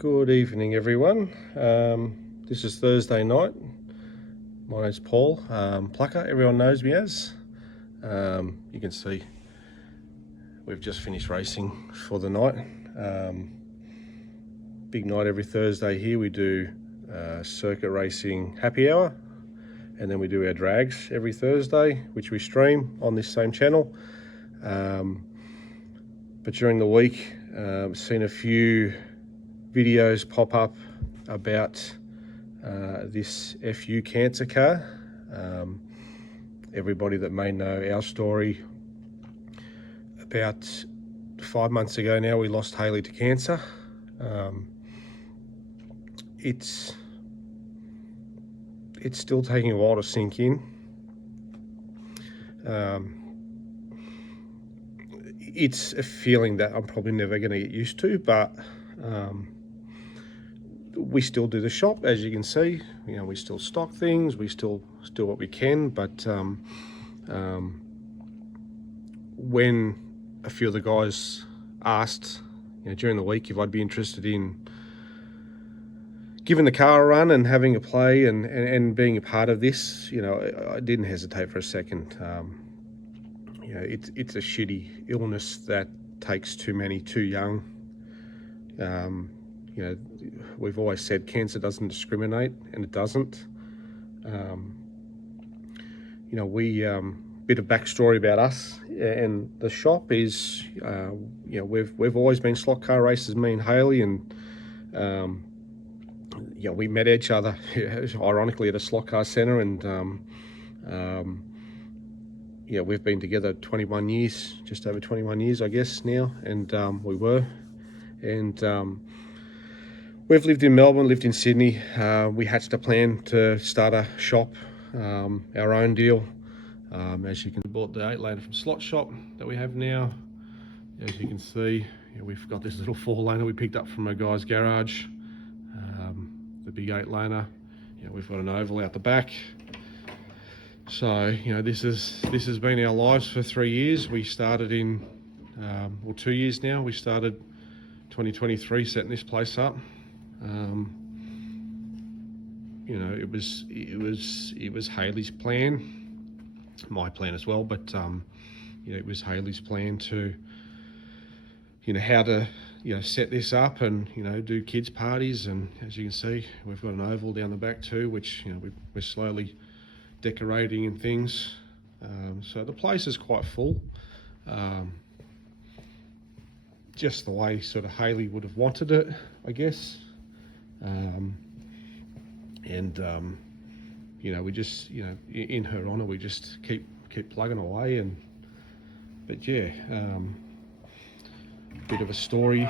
Good evening, everyone. This is Thursday night. My name's Paul Plucker. Everyone knows me as. You can see we've just finished racing for the night. Big night every Thursday here. We do circuit racing happy hour, and then we do our drags every Thursday, which we stream on this same channel. But during the week, I've seen a few videos pop up about this FU cancer car. Everybody that may know our story, about 5 months ago now, we lost Hayley to cancer. It's still taking a while to sink in. It's a feeling that I'm probably never going to get used to, but we still do the shop, as you can see. You know, we still stock things, we still do what we can, but when a few of the guys asked, during the week, if I'd be interested in giving the car a run and having a play and being a part of this, I didn't hesitate for a second. It's a shitty illness that takes too many too young. We've always said cancer doesn't discriminate, and it doesn't. Bit of backstory about us and the shop is, we've always been slot car racers, me and Hayley, and we met each other ironically at a slot car centre, and we've been together 21 years, just over 21 years, I guess now, and we were, and we've lived in Melbourne, lived in Sydney. We hatched a plan to start a shop, our own deal. As you can bought the 8-laner from Slot Shop that we have now. As you can see, we've got this little 4-laner we picked up from a guy's garage. The big 8-laner. We've got an oval out the back. So this has been our lives for 3 years. We started in 2 years now. We started 2023 setting this place up. It was Hayley's plan, my plan as well, but it was Hayley's plan to how to set this up and do kids parties, and as you can see, we've got an oval down the back too, which we're slowly decorating and things. So the place is quite full, just the way sort of Hayley would have wanted it, I guess. We just, in her honour, we just keep plugging away. But yeah, bit of a story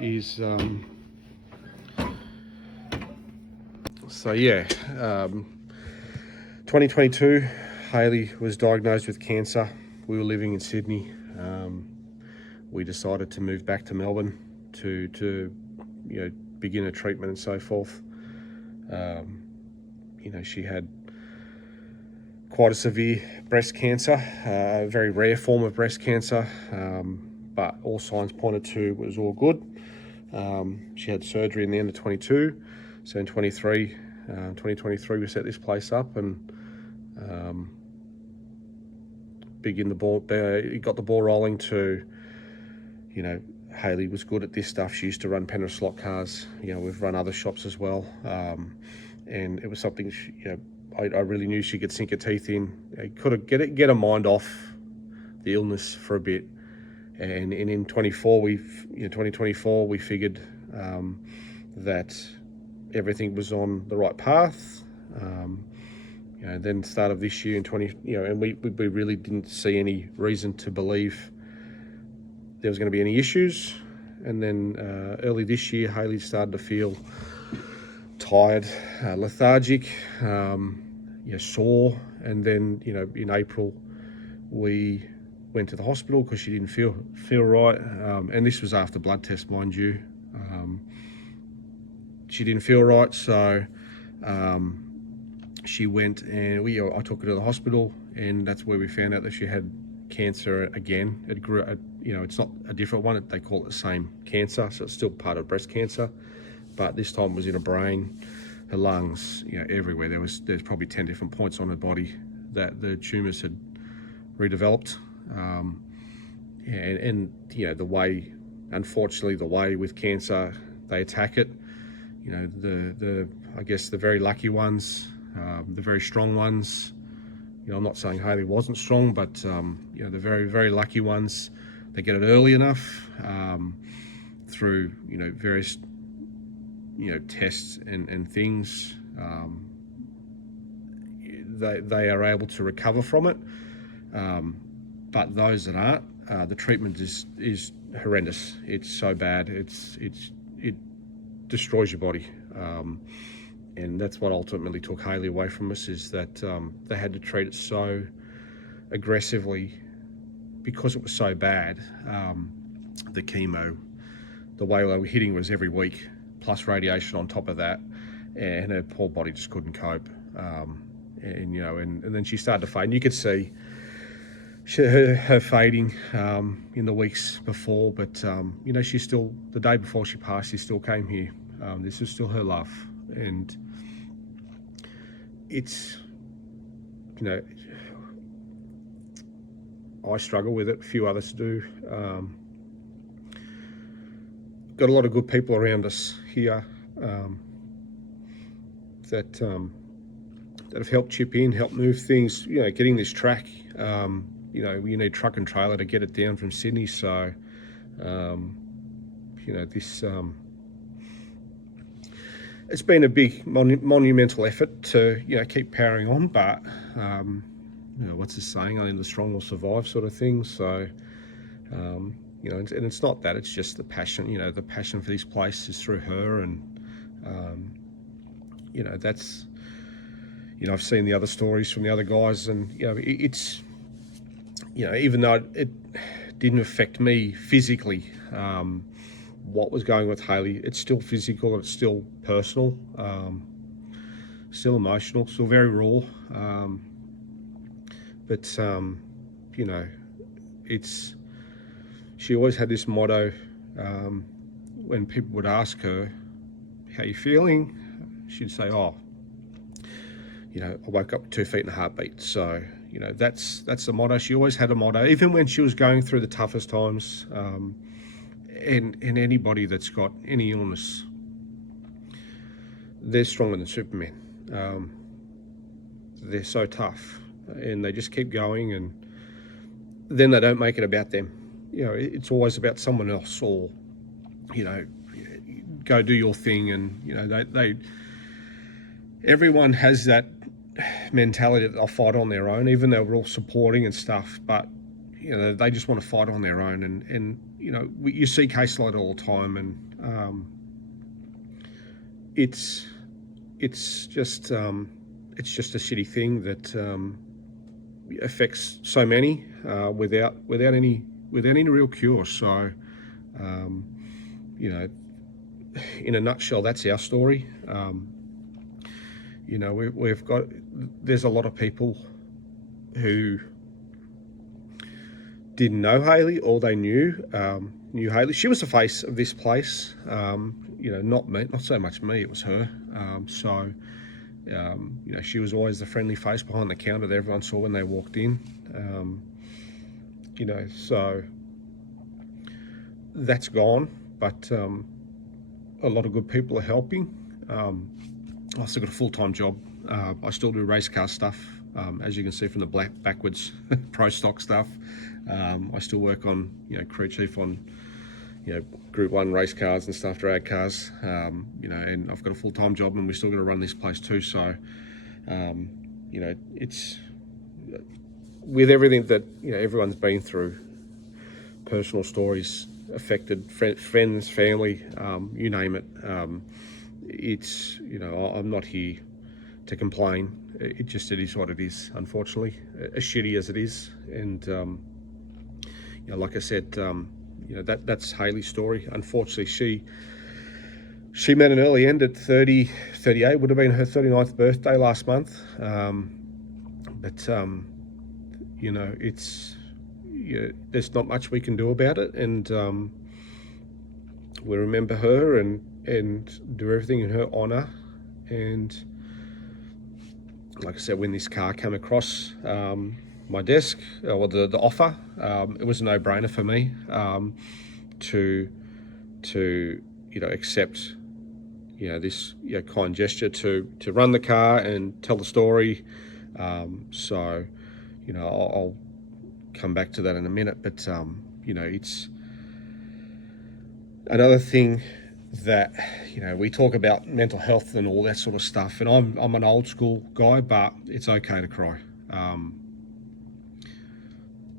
is, 2022, Hayley was diagnosed with cancer. We were living in Sydney. We decided to move back to Melbourne to begin a treatment and so forth. She had quite a severe breast cancer, a very rare form of breast cancer, but all signs pointed to it was all good. She had surgery in the end of 22, so in 2023 we set this place up and got the ball rolling to, Hayley was good at this stuff. She used to run Penrith slot cars. We've run other shops as well. And it was something I really knew she could sink her teeth in. Could get her mind off the illness for a bit. And in 2024, we figured that everything was on the right path. Then start of this year in and we really didn't see any reason to believe there was going to be any issues. And then early this year, Hayley started to feel tired, lethargic, sore, and then in April we went to the hospital because she didn't feel right, and this was after blood test, mind you. She didn't feel right, so she went and I took her to the hospital, and that's where we found out that she had cancer again. It grew, it's not a different one, they call it the same cancer, so it's still part of breast cancer. but this time it was in her brain, her lungs, everywhere. There's probably 10 different points on her body that the tumours had redeveloped. And the way, unfortunately, the way with cancer they attack it, I guess the very lucky ones, the very strong ones. I'm not saying Hayley wasn't strong, but the very, very lucky ones, they get it early enough through various tests and things. They are able to recover from it, but those that aren't, the treatment is horrendous. It's so bad. It destroys your body. And that's what ultimately took Hayley away from us, is that they had to treat it so aggressively because it was so bad. The chemo, the way they were hitting was every week, plus radiation on top of that, and her poor body just couldn't cope. And then she started to fade, and you could see her fading in the weeks before, but she still, the day before she passed, she still came here. This is still her love, and it's, I struggle with it, a few others do. Got a lot of good people around us here that have helped chip in, help move things, getting this track. You need truck and trailer to get it down from Sydney, so this it's been a big monumental effort to keep powering on, but what's the saying? Only the strong will survive, sort of thing. So and it's not that, it's just the passion. The passion for this place is through her, and that's, I've seen the other stories from the other guys, and it's even though it didn't affect me physically, what was going with Hayley, it's still physical, it's still personal, still emotional, still very raw. But she always had this motto. When people would ask her, "How you feeling?" she'd say, "Oh, I woke up with 2 feet and a heartbeat." So that's the motto. She always had a motto, even when she was going through the toughest times. And anybody that's got any illness, they're stronger than Superman. They're so tough, and they just keep going, and then they don't make it about them. It's always about someone else, or go do your thing. And everyone has that mentality that they'll fight on their own, even though we're all supporting and stuff, but they just want to fight on their own. And you see caseload all the time, and it's just a shitty thing that affects so many without any real cure. So in a nutshell, that's our story. There's a lot of people who didn't know Hayley, or they knew Hayley. She was the face of this place. Not me, not so much me, it was her. She was always the friendly face behind the counter that everyone saw when they walked in. So that's gone, but a lot of good people are helping. I still got a full-time job. I still do race car stuff, as you can see from the backwards pro stock stuff. I still work on, crew chief on, Group 1 race cars and stuff, drag cars, and I've got a full-time job, and we still got to run this place too. So, it's with everything that, everyone's been through, personal stories affected, friends, family, you name it. It's, I'm not here to complain. It is what it is, unfortunately, as shitty as it is. And, like I said, that's Hayley's story. Unfortunately, she met an early end at 38, would have been her 39th birthday last month. There's not much we can do about it. And we remember her, and and do everything in her honour. And like I said, when this car came across my desk, or the offer, it was a no-brainer for me to accept this kind gesture to run the car and tell the story. So I'll come back to that in a minute, but it's another thing that we talk about mental health and all that sort of stuff, and I'm an old school guy, but it's okay to cry.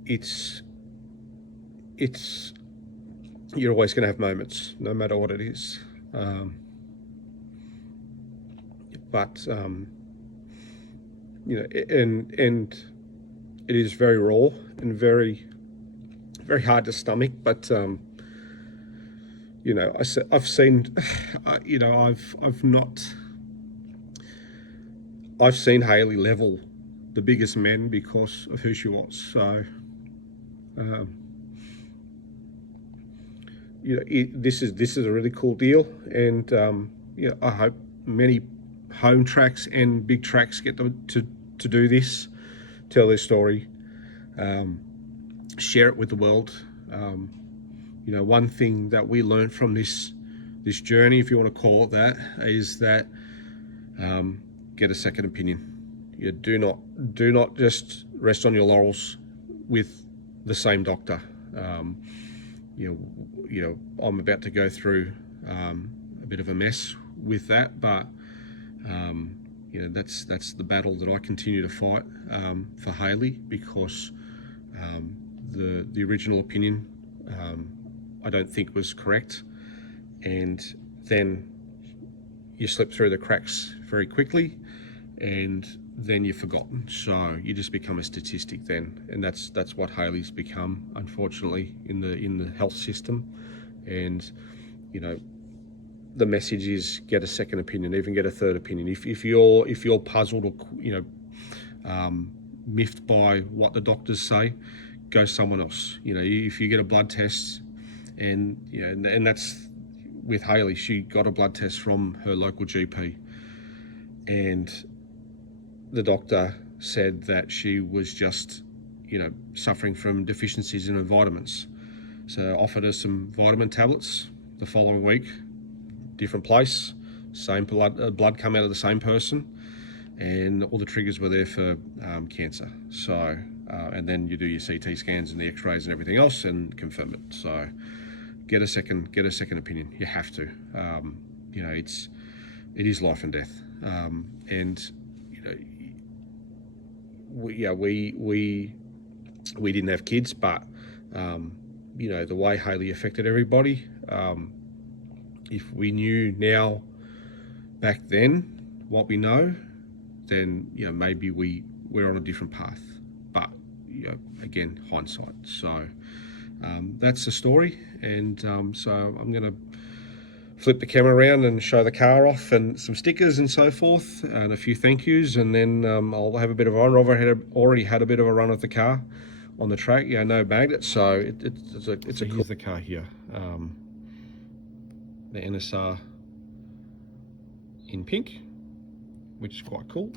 It's you're always going to have moments, no matter what it is. But and it is very raw and very, very hard to stomach. But I've seen, I've seen Hayley level the biggest men because of who she was. So, this is a really cool deal, and I hope many home tracks and big tracks get to do this, tell their story, share it with the world. One thing that we learned from this journey, if you want to call it that, is that get a second opinion. You do not just rest on your laurels with the same doctor. I'm about to go through a bit of a mess with that, but that's the battle that I continue to fight for Hayley, because the original opinion I don't think was correct, and then you slip through the cracks very quickly, and then you're forgotten. So you just become a statistic then, and that's what Hayley's become, unfortunately, in the health system. And the message is get a second opinion, even get a third opinion. If you're puzzled or miffed by what the doctors say, go someone else. If you get a blood test, and that's with Hayley, she got a blood test from her local GP, and the doctor said that she was just suffering from deficiencies in her vitamins. So offered her some vitamin tablets. The following week, different place, same blood come out of the same person, and all the triggers were there for cancer. So and then you do your CT scans and the X-rays and everything else and confirm it. So get a second opinion. You have to. It is life and death. And we didn't have kids, but the way Hayley affected everybody. If we knew now back then what we know, then maybe we're on a different path. But again, hindsight. So that's the story, and so I'm going to flip the camera around and show the car off and some stickers and so forth, and a few thank yous, and then I'll have a bit of a run. I've already had a bit of a run of the car on the track. No magnet, so it's a cool. Here's the car here. The NSR in pink, which is quite cool.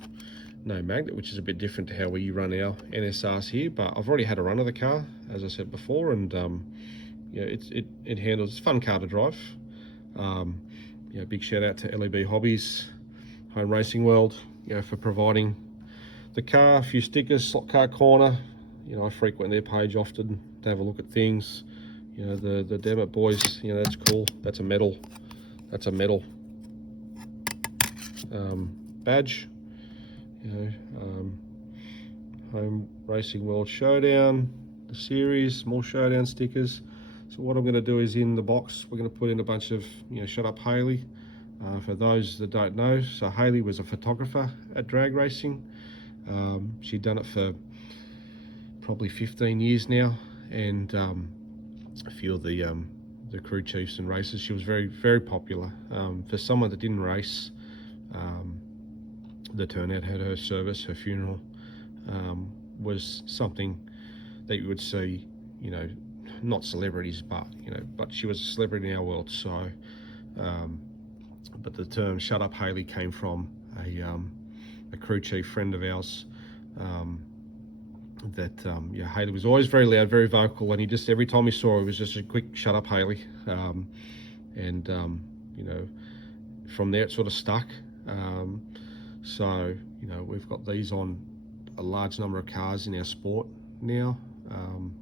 No magnet, which is a bit different to how we run our NSRs here, but I've already had a run of the car, as I said before, and it handles. It's a fun car to drive. Big shout out to LEB Hobbies, Home Racing World, for providing the car. A few stickers, Slot Car Corner. I frequent their page often to have a look at things. The Dammit Boys, that's cool. That's a medal. Badge. Home Racing World Showdown, the series, more Showdown stickers. So what I'm going to do is, in the box, we're going to put in a bunch of, Shut Up Hayley. For those that don't know, so Hayley was a photographer at drag racing. She'd done it for probably 15 years now, and a few of the crew chiefs and races. She was very, very popular. For someone that didn't race, the turnout at her service, her funeral, was something that you would see, not celebrities, but she was a celebrity in our world. So but the term "Shut Up, Hayley" came from a crew chief friend of ours. Yeah, Hayley was always very loud, very vocal, and he just, every time he saw her, it was just a quick "Shut up, Hayley," you know, from there it sort of stuck. So you know, we've got these on a large number of cars in our sport now.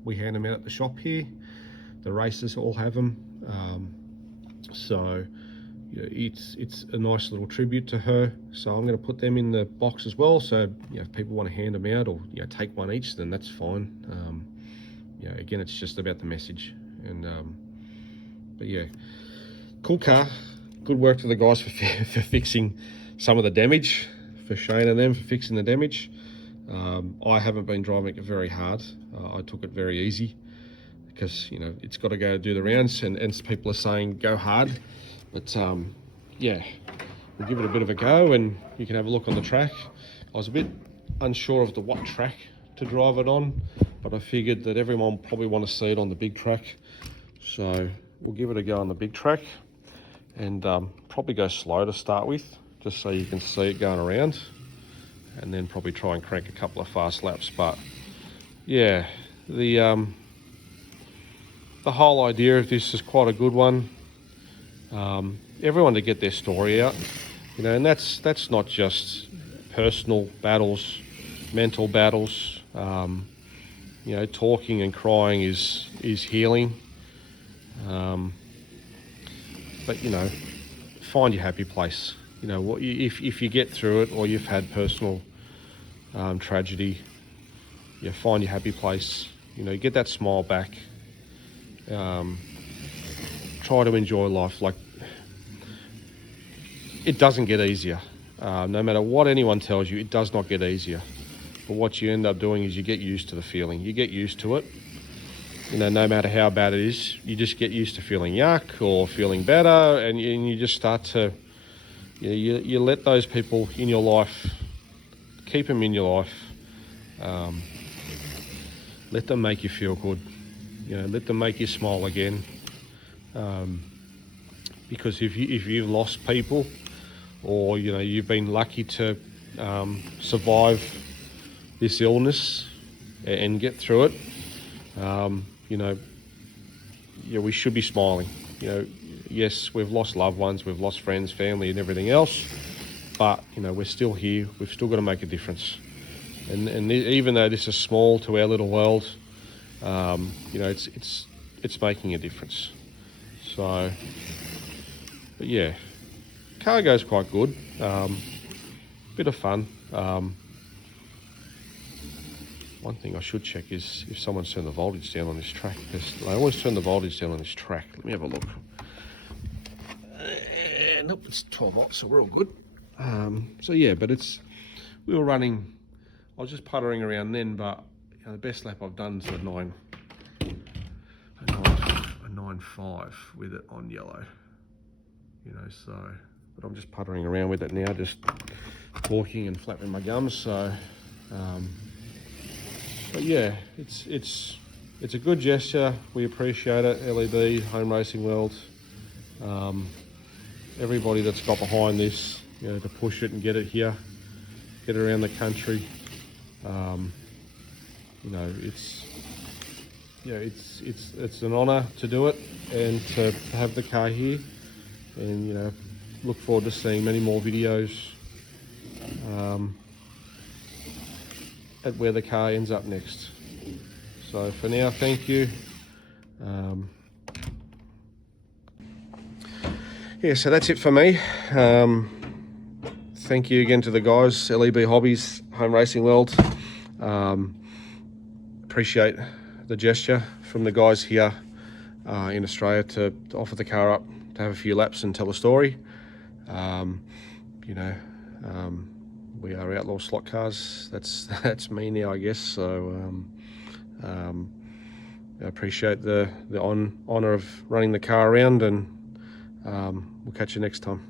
We hand them out at the shop here. The races all have them. So you know, it's a nice little tribute to her. So I'm going to put them in the box as well. So you know, if people want to hand them out or take one each, then that's fine. Again, it's just about the message. And but yeah, cool car. Good work to the guys for fixing some of the damage. For Shane and them for fixing the damage. I haven't been driving it very hard. I took it very easy because it's got to go do the rounds, and people are saying go hard, but yeah, we'll give it a bit of a go, and you can have a look on the track. I was a bit unsure of what track to drive it on, but I figured that everyone probably want to see it on the big track, so we'll give it a go on the big track, and probably go slow to start with, just so you can see it going around, and then probably try and crank a couple of fast laps. But yeah, the whole idea of this is quite a good one. Everyone to get their story out, and that's not just personal battles, mental battles. Talking and crying is healing. But find your happy place. If you get through it, or you've had personal tragedy, find your happy place. Get that smile back. Try to enjoy life. Like, it doesn't get easier. No matter what anyone tells you, it does not get easier. But what you end up doing is you get used to the feeling. You get used to it. No matter how bad it is, you just get used to feeling yuck or feeling better, and you just start to, you let those people in your life, keep them in your life. Let them make you feel good. Let them make you smile again. Because if you've lost people, or you've been lucky to survive this illness and get through it, we should be smiling. Yes, we've lost loved ones, we've lost friends, family, and everything else, but we're still here. We've still got to make a difference. And even though this is small to our little world, it's making a difference. So, but yeah, cargo's quite good. Bit of fun. One thing I should check is if someone's turned the voltage down on this track, because I always turn the voltage down on this track. Let me have a look. Nope, it's 12 volts, so we're all good. So yeah, but we were running, I was just puttering around then, but the best lap I've done is a 9.5 with it on yellow. So, but I'm just puttering around with it now, just talking and flapping my gums. So, but yeah, it's a good gesture. We appreciate it. LEB, Home Racing World, everybody that's got behind this, to push it and get it here, get it around the country. It's an honour to do it, and to have the car here, and look forward to seeing many more videos at where the car ends up next. So for now, thank you. Yeah, so that's it for me. Thank you again to the guys, LEB Hobbies, Home Racing World. Appreciate the gesture from the guys here in Australia to offer the car up, to have a few laps and tell a story. We are Outlaw Slot Cars. That's me now, I guess. So I appreciate the honour of running the car around, and we'll catch you next time.